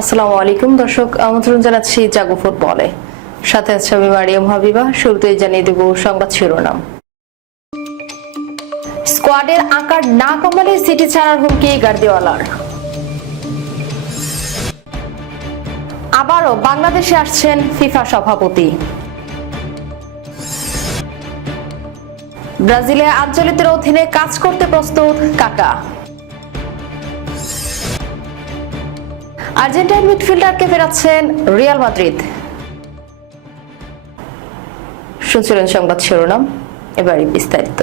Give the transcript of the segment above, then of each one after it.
আসসালামু আলাইকুম দর্শক, আমন্ত্রণ জানাচ্ছি জাগো ফুটবলে। সাথে আছে আমি মারিয়াম হাবিবা, শুরুতেই জানিয়ে দেব সংবাদ শিরোনাম। স্কোয়াডের আকার না কমালে সিটি ছাড়ার হুমকি গার্দিওয়ালার। আবারও বাংলাদেশে আসছেন ফিফা সভাপতি। ব্রাজিলে আঞ্চলিকের অধীনে কাজ করতে প্রস্তুত কাকা। আর্জেন্টাইন মিডফিল্ডারকে ফেরাচ্ছেন রিয়াল মাদ্রিদ। শুনছিলেন সংবাদ শিরোনাম এবারে বিস্তারিত।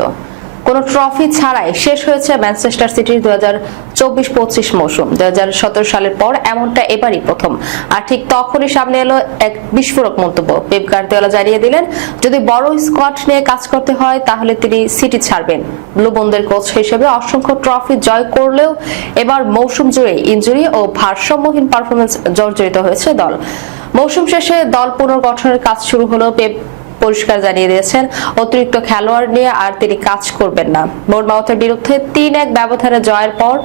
কোন ট্রফি ছাড়াই শেষ হয়েছে ম্যানচেস্টার সিটির দু হাজার চব্বিশ পঁচিশ মৌসুম। দু হাজার সতেরো সালের পর এমনটা এবারই প্রথম। আর ঠিক তখনই সামনে এলো এক বিস্ফোরক মন্তব্য। পেপ গার্দিওলা জানিয়ে দিলেন, যদি বড় স্কোয়াড নিয়ে কাজ করতে হয়, তাহলে তিনি সিটি ছাড়বেন। ব্লুবন্দের কোচ হিসেবে অসংখ্য ট্রফি জয় করলেও এবার মৌসুম জুড়ে ইঞ্জুরি ও ভারসাম্যহীন পারফরমেন্স জর্জরিত হয়েছে দল। মৌসুম শেষে দল পুনর্গঠনের কাজ শুরু হলো পেপ পরিষ্কার জানিয়ে দিয়েছেন, অতিরিক্ত খেলোয়াড় নিয়ে আর তিনি কাজ করবেন না। বোর্ডমাউথের বিরুদ্ধে তিন এক ব্যবধানে জয়ের পর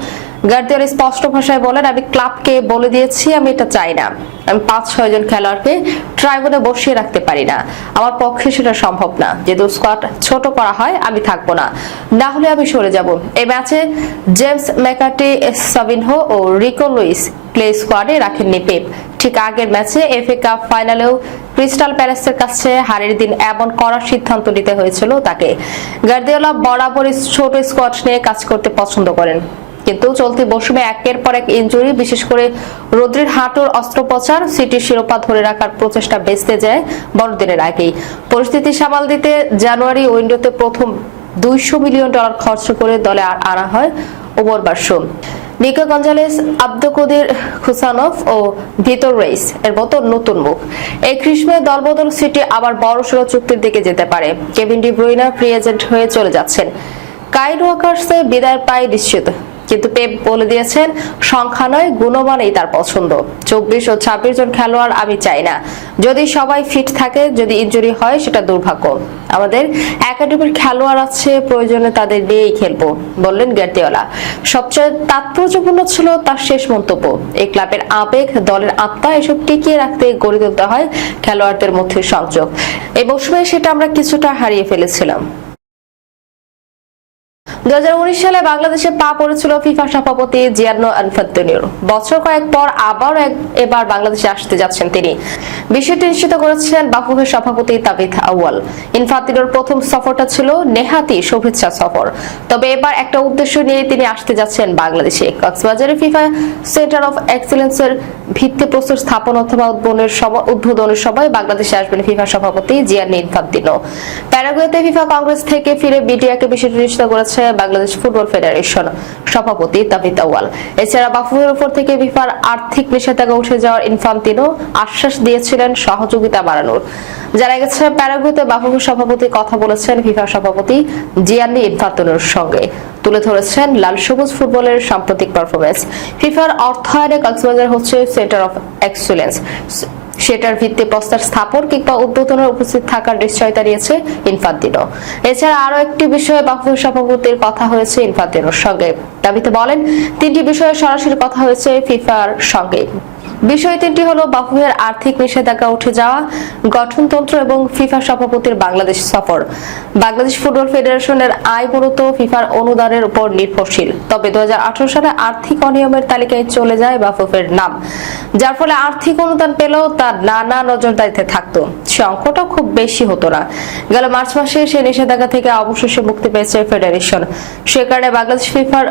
গার্দিওলা স্পষ্ট ভাষায় বলেন, আমি ক্লাবকে বলে দিয়েছি, আমি এটা চাই না। আমি পাঁচ ছয় জন খেলোয়াড়কে ট্রাইবুনে বসিয়ে রাখতে পারি না। আমার পক্ষে সেটা সম্ভব না। যেহেতু স্কোয়াড ছোট করা হয়, আমি থাকব না। না হলে আমি সরে যাব। এই ম্যাচে জেমস ম্যাকার্টি সাবিনহো ও রিকো লুইস প্লে স্কোয়াডে রাখেননি পেপ। ঠিক আগের ম্যাচে এফএ কাপ ফাইনালেও ক্রিস্টাল প্যালেসের কাছে হারের দিন এমন করার সিদ্ধান্ত নিতে হয়েছিল তাকে। গার্দিওলা বরাবরই ছোট স্কোয়াড নিয়ে কাজ করতে পছন্দ করেন। কিন্তু চলতি মৌসুমে একের পর এক ইনজুরি বিশেষ করে রোদ্রির হাঁটুর অস্ত্রোপচার সিটির শিরোপা ধরে রাখার প্রচেষ্টা বেঁচতে যায় বড়দিনের আগেই। পরিস্থিতি সামাল দিতে জানুয়ারি উইন্ডোতে প্রথম দুইশো মিলিয়ন ডলার খরচ করে দলে আনা হয় ওমর বার্সুম নিকো গঞ্জালেস আব্দুকদির খুসানফ ও ভিতর রেইস এর মতো নতুন মুখ। এই গ্রীষ্মে দলবদল সিটি আবার বড়সড় চুক্তির দিকে যেতে পারে। Kevin De Bruyne free agent হয়ে চলে যাচ্ছেন। কাইন ওয়াকার্সে বিদায় পায় নিশ্চিত। কিন্তু পেপ বলে দিয়েছেন, সংখ্যা নয়, গুণমানেই তার পছন্দ। চব্বিশ ও ছাব্বিশ জন খেলোয়াড় আমি চাই না। যদি সবাই ফিট থাকে, যদি ইনজুরি হয়, সেটা দুর্ভাগ্য। আমাদের একাডেমির খেলোয়াড় আছে, প্রয়োজনে তাদের নিয়েই খেলব, বললেন গার্দিওলা। সবচেয়ে তাৎপর্যপূর্ণ ছিল তার শেষ মন্তব্য। এই ক্লাবের আবেগ, দলের আত্মা, এসব টিকিয়ে রাখতে গড়ে তুলতে হয় খেলোয়াড়দের মধ্যে সংযোগ। এই মৌসুমে সেটা আমরা কিছুটা হারিয়ে ফেলেছিলাম। দুই হাজার উনিশ সালে বাংলাদেশে পা পড়েছিল ফিফা সভাপতি জিয়ানো আনফাত্তনির। বছর কয়েক পর আবার এবার বাংলাদেশে আসতে যাচ্ছেন তিনি। বিষয়টি নিশ্চিত করেছেন বাফুফের সভাপতি তাবিথ আউয়াল। ইনফাতিনোর প্রথম সফরটা ছিল নেহাতি শুভেচ্ছা সফর। তবে এবার একটা উদ্দেশ্য নিয়ে তিনি আসতে যাচ্ছেন বাংলাদেশে। কক্সবাজারে ফিফা সেন্টার অফ এক্সেলেন্সের ভিত্তি প্রস্তর স্থাপন অথবা উদ্বোধনের সময় উদ্বোধনের সময় বাংলাদেশে আসবেন ফিফা সভাপতি জিয়ানি ইনফান্তিনো প্যারাগুয়েতে ফিফা কংগ্রেস থেকে ফিরে বিডিআকে বিষয়টি নিশ্চিত করেছে বাংলাদেশ ফুটবল ফেডারেশন সভাপতি তাবিত আউয়াল এছাড়া বাফুফের উপর থেকে ফিফার আর্থিক নিষেধাজ্ঞা উঠে যাওয়ার ইনফান্তিনো আশ্বাস দিয়েছিলেন সহযোগিতা বাড়ানোর। জানা গেছে, প্যারাগুয়েতে বাফুফের সভাপতি কথা বলেছেন ফিফা সভাপতি জিয়ানি ইনফান্তিনোর সঙ্গে। তুলে ধরেছেন লাল সবুজ ফুটবলের সাম্প্রতিক পারফরমেন্স ফিফার অর্থায়নে কক্সবাজার হচ্ছে সেন্টার অফ এক্সেলেন্স সেটার ভিত্তি প্রস্তাব স্থাপন কিংবা উদ্বোধনের উপস্থিত থাকার নিশ্চয়তা দিয়েছে ইনফান্তিনো। এছাড়া আরও একটি বিষয়ে বাফুল সভাপতির কথা হয়েছে ইনফান্তিনোর সঙ্গে। দাবিতে বলেন, তিনটি বিষয়ে সরাসরি কথা হয়েছে ফিফার সঙ্গে বিষয় তিনটি হলো, বাফুফের আর্থিক নিষেধাজ্ঞা উঠে যাওয়া, গঠনতন্ত্র এবং ফিফা সভাপতির বাংলাদেশ সফর। বাংলাদেশ ফুটবল ফেডারেশনের আয় মূলত ফিফার অনুদানের উপর নির্ভরশীল। তবে দুহাজার আঠারো সালে আর্থিক অনিয়মের তালিকায় চলে যায় বাফুফের নাম, যার ফলে আর্থিক অনুদান পেলেও তার নানা নজরদারিতে থাকতো। সে অঙ্কটা খুব বেশি হতো না। গেল মার্চ মাসে সে নিষেধাজ্ঞা থেকে অবশেষে মুক্তি পেয়েছে ফেডারেশন। সে কারণে বাংলাদেশ ফিফার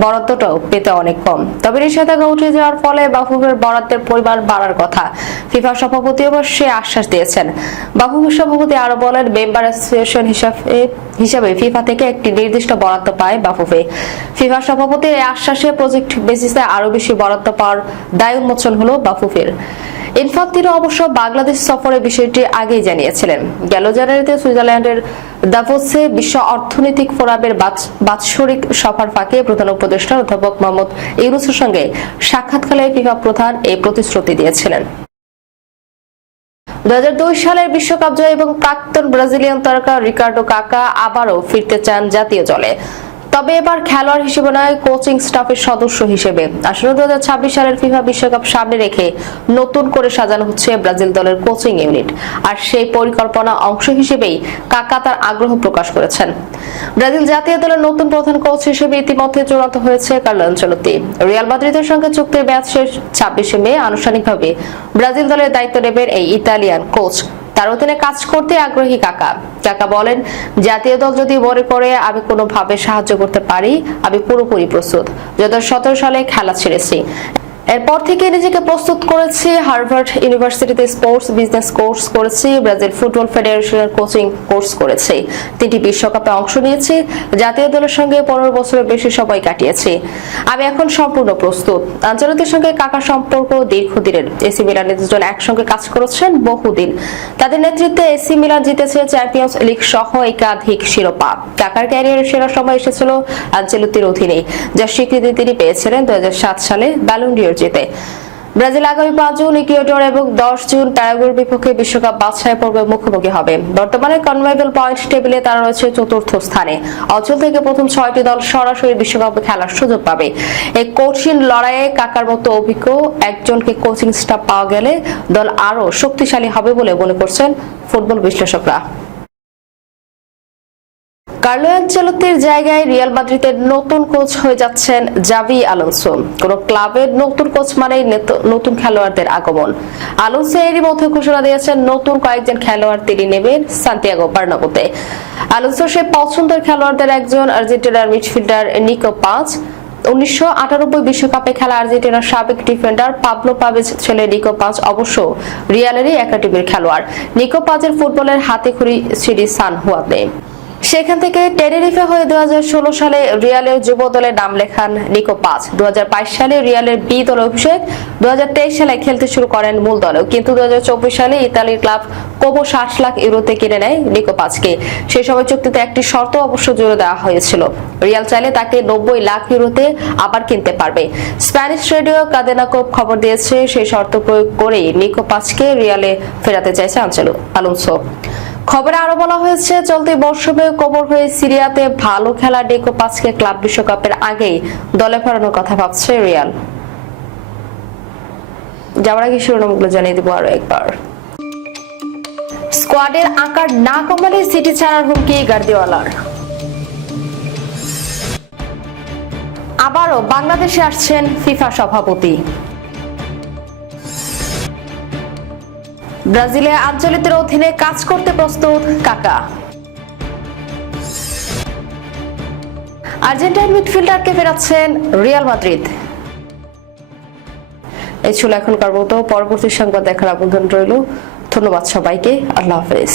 বরাদ্দটাও পেতে অনেক কম। তবে নিষেধাজ্ঞা উঠে যাওয়ার ফলে বাফুফের বরাদ্দের পরিমাণ বাড়ার কথা ফিফা সভাপতি অবশ্যই আশ্বাস দিয়েছেন। বাফুফের সভাপতি আরও বলেন, মেম্বার অ্যাসোসিয়েশন হিসাবে হিসাবে ফিফা থেকে একটি নির্দিষ্ট বরাদ্দ পায় বাফুফে। ফিফা সভাপতির আশ্বাসে প্রজেক্ট বেসিসে আরও বেশি বরাদ্দ পাওয়ার দায় উন্মোচন হলো বাফুফের। ইনফান্তিনো অবশ্য বাংলাদেশ সফরের বিষয়টি আগেই জানিয়েছিলেন। গেল জানুয়ারিতে সুইজারল্যান্ডের দাভোসে বিশ্ব অর্থনৈতিক ফোরামের বাৎসরিক সভার ফাঁকে প্রধান উপদেষ্টা অধ্যাপক মোহাম্মদ ইউনুসের সঙ্গে সাক্ষাৎকালে ফিফা প্রধান এই প্রতিশ্রুতি দিয়েছিলেন। দু হাজার দুই সালের বিশ্বকাপ জয় এবং প্রাক্তন ব্রাজিলিয়ান তারকা রিকার্ডো কাকা আবারও ফিরতে চান জাতীয় দলে। তবে এবার খেলোয়াড় হিসেবে নয় কোচিং স্টাফের সদস্য হিসেবে। আসলে দু সালের ফিফা বিশ্বকাপ সামনে রেখে নতুন করে সাজানো হচ্ছে ব্রাজিল দলের কোচিং ইউনিট আর সেই পরিকল্পনা অংশ হিসেবেই কাকা তার আগ্রহ প্রকাশ করেছেন। ব্রাজিল জাতীয় দলের নতুন প্রধান কোচ হিসেবে ইতিমধ্যে চূড়ান্ত হয়েছে কার্লো আঞ্চলতি রিয়াল মাদ্রিদের সঙ্গে চুক্তির ম্যাচ শেষ ছাব্বিশে মে। আনুষ্ঠানিকভাবে ব্রাজিল দলের দায়িত্ব নেবেন এই ইতালিয়ান কোচ তার অধীনে কাজ করতে আগ্রহী কাকা। কাকা বলেন, জাতীয় দল যদি মনে করে, আমি কোনোভাবে সাহায্য করতে পারি, আমি পুরোপুরি প্রস্তুত। দু সালে খেলা ছেড়েছি। এরপর থেকে নিজেকে প্রস্তুত করেছি হার্ভার্ড ইউনিভার্সিটিতে স্পোর্টস বিজনেস কোর্স করেছি, ব্রাজিল ফুটবল ফেডারেশনের কোচিং কোর্স করেছি। তিনটি বিশ্বকাপে অংশ নিয়েছি, জাতীয় দলের সঙ্গে পনেরো বছরের বেশি সময় কাটিয়েছি। আমি এখন সম্পূর্ণ প্রস্তুত। আঞ্চলিকের সঙ্গে কাকার সম্পর্ক দীর্ঘদিনের। এসি মিলানের দুজন একসঙ্গে কাজ করেছেন বহুদিন। তাদের নেতৃত্বে এসি মিলান জিতেছে চ্যাম্পিয়ন্স লিগ সহ একাধিক শিরোপা। কাকার ক্যারিয়ারের সেরা সময় এসেছিল আঞ্চলিকের অধীনে যার স্বীকৃতি তিনি পেয়েছিলেন দুই হাজার সাত সালে ব্যালন্ডিয়র জিতে। ব্রাজিল আগামী পাঁচ জুন, ইকুয়েডর এবং দশ জুন প্যারাগুয়ের বিপক্ষে বিশ্বকাপ বাছাই পর্বে মুখোমুখি হবে। বর্তমানে কনভেবল পয়েন্ট টেবিলে তারা রয়েছে চতুর্থ স্থানে। অঞ্চল থেকে প্রথম ছয়টি দল সরাসরি বিশ্বকাপে খেলার সুযোগ পাবে। এই কঠিন লড়াইয়ে কাকার মতো অভিজ্ঞ একজনকে কোচিং স্টাফ পাওয়া গেলে দল আরও শক্তিশালী হবে বলে মনে করছেন ফুটবল বিশ্লেষকরা। কার্লো অ্যাঞ্চেলত্তির জায়গায় রিয়াল মাদ্রিদের নতুন কোচ হয়ে যাচ্ছেন জাভি আলোনসো। কোন ক্লাবের নতুন কোচ মানেই নতুন খেলোয়াড়দের আগমন। আলোনসো এরই মধ্যে ঘোষণা দিয়েছেন, নতুন কয়েকজন খেলোয়াড় তিনি নেবেন সান্তিয়াগো বার্নাবোতে। আলোনসো সে পছন্দের খেলোয়াড়দের একজন আর্জেন্টিনার মিডফিল্ডার নিকো পাঁচ। উনিশশো বিশ্বকাপে খেলা আর্জেন্টিনার সাবেক ডিফেন্ডার পাবলো পাবেজ ছেলে নিকো পাঁচ অবশ্য রিয়ালেরই একাডেমির খেলোয়াড়। নিকো পাঁচের ফুটবলের হাতে খড়ি সিডি সান হুয়াতে সেখান থেকে টেনেরিফে হয়ে দুই হাজার ষোলো সালে রিয়ালের যুব দলে নাম লেখান নিকো পাঁচ। দু সালে রিয়ালের বি দলে অভিষেক, দুহাজার তেইশ সালে খেলতে শুরু করেন মূল দলেও। কিন্তু দুহাজার চব্বিশ সালে ইতালির ক্লাব কোবো ষাট লাখ ইউরোতে কিনে নেয় নিকো পাঁচকে। সেই সময় চুক্তিতে একটি শর্ত অবশ্য জুড়ে দেওয়া হয়েছিল। রিয়াল চাইলে তাকে নব্বই লাখ ইউরোতে আবার কিনতে পারবে। স্প্যানিশ রেডিও কাদেনাকোপ খবর দিয়েছে সেই শর্ত প্রয়োগ করেই নিকো পাঁচকে রিয়ালে ফেরাতে চাইছে আঞ্চেলো আলোনসো। খবরে আরও বলা হয়েছে, চলতি মৌসুমে কবর হয়ে সিরিয়াতে ভালো খেলা ডেকো পাঁচকে ক্লাব বিশ্বকাপের আগেই দলে ফেরানোর কথা ভাবছে রিয়াল। যাওয়ার আগে শিরোনামগুলো জানিয়ে দেবো আরও একবার। স্কোয়াডের আকার না কমালে সিটি ছাড়ার হুমকি গার্দিওয়ালার। আবারও বাংলাদেশে আসছেন ফিফা সভাপতি। ব্রাজিলে আঞ্চলিতের অধীনে কাজ করতে প্রস্তুত কাকা। আর্জেন্টাইন মিডফিল্ডারকে ফেরাচ্ছেন রিয়াল মাদ্রিদ। এই ছিল এখনকার মতো। পরবর্তী সংবাদ দেখার আবেদন রইল। ধন্যবাদ সবাইকে। আল্লাহ হাফেজ।